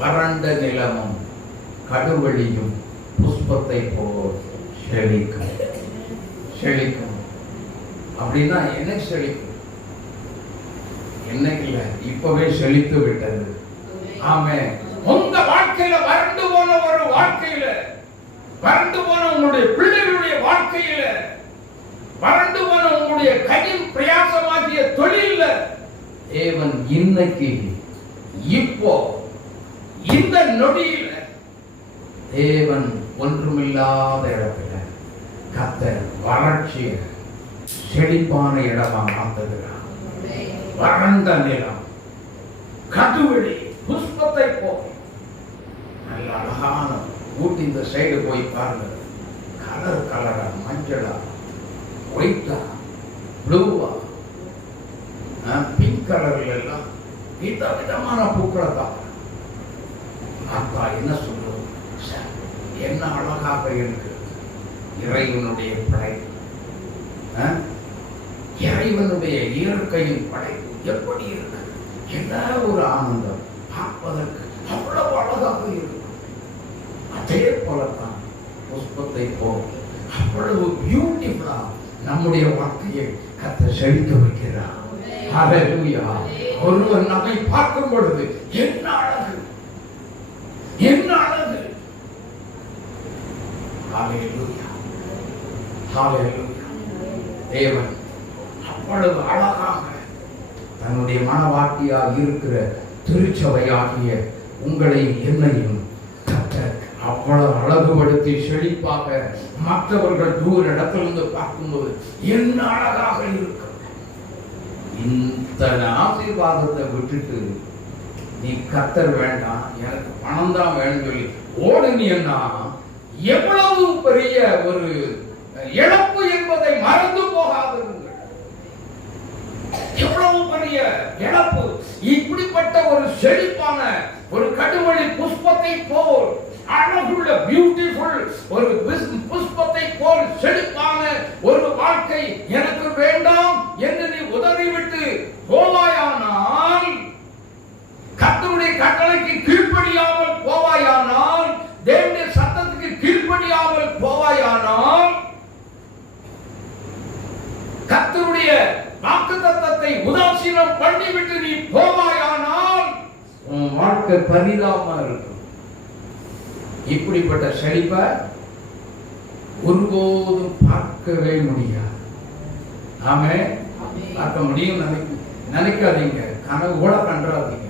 வறண்ட நிலமும் கடுவெளியும் புஷ்பத்தை போல் செழிக்கும். செழிக்கும் அப்படின்னா என்ன செழிக்கும்? என்னைக்கு இல்ல, இப்பவே செழித்து விட்டது. ஆமென். உங்க வாழ்க்கையில வறண்டு போன ஒரு வாழ்க்கையில, வறண்டு போன உங்களுடைய பிள்ளைகளுடைய வாழ்க்கையில, வறண்டு போன உங்களுடைய கடின பிரயாசமாகிய தொழில்ல தேவன் இன்னைக்கு இப்போ இந்த நொடியில தேவன் ஒன்றுமில்லாத இடத்துல கர்த்தர் வறட்சிய செழிப்பான இடமா மாத்துகிறார். வறண்ட நிலம், கடுவெளி, புஷ்பத்தை போல் நல்ல அழகான ஊட்டி. இந்த சைடு போய் பாருங்க, கலர் கலரா, மஞ்சளா, ஒயிட்டா, ப்ளூவா, பிங்க் கலர்ல எல்லாம் வித விதமான பூக்களை தான் பார்த்தா என்ன சொல்லுவோம், என்ன அழகாக இருக்கு இறைவனுடைய படைப்பு, இறைவனுடைய இயற்கையின் படைப்பு எப்படி இருக்கு. என்ன ஒரு ஆனந்தம், பார்ப்பதற்கு அவ்வளவு அழகாக இருக்கு. அதே போலத்தான் புஷ்பத்தை போல் அவ்வளவு பியூட்டிஃபுல்லா நம்முடைய வாழ்க்கையை கர்த்தர் செழிக்க வைக்கிறார். ஹல்லேலூயா. ஒருவர் நம்மை பார்க்கும் பொழுது என்ன அழகு, என்ன அழகு. ஹல்லேலூயா, ஹல்லேலூயா. தேவன் அவ்வளவு அழகாக தன்னுடைய மனவாட்டியாக இருக்கிற திருச்சபையாகிய உங்களை என்னையும் கர்த்தர் அவ்வளவு அழகுபடுத்தி செழிப்பாக மற்றவர்கள் தூர இடத்திலிருந்து பார்க்கும்போது என்ன அழகாக இருக்கும். இந்த ஆசீர்வாதத்தை விட்டுட்டு நீ கர்த்தர் வேண்டாம், எனக்கு பணம் தான் வேணும் சொல்லி ஓடுனீன்னா எவ்வளவு பெரிய ஒரு இழப்பு என்பதை மறந்து போகாதீர்கள். எவ்வளவு பெரிய இழப்பு. இப்படிப்பட்ட ஒரு செழிப்பான ஒரு கடுவெளி புஷ்பத்தை போல் அழகுள்ள பியூட்டிஃபுல் ஒரு புஷ்பத்தை போல் செழிப்பான ஒரு வாழ்க்கை எனக்கு வேண்டாம் என்று நீ உதறிவிட்டு போவாயானால், கர்த்தருடைய கட்டளைக்கு கீழ்ப்படியாமல் போவாயானால், தேவனுடைய சத்தத்துக்கு கீழ்ப்படியாமல் போவாயானால், கர்த்தருடைய வாக்குத்தத்தத்தை உதாசீனம் பண்ணிவிட்டு நீ போவாயானால் உன் வாழ்க்கை பரிதாபமா இருக்கும். இப்படிப்பட்ட செழிப்பை ஒருபோதும் பார்க்கவே முடியாது. ஆமென். பார்க்க முடியும் நினைக்காதீங்க, கனவு கூட கண்டாதீங்க.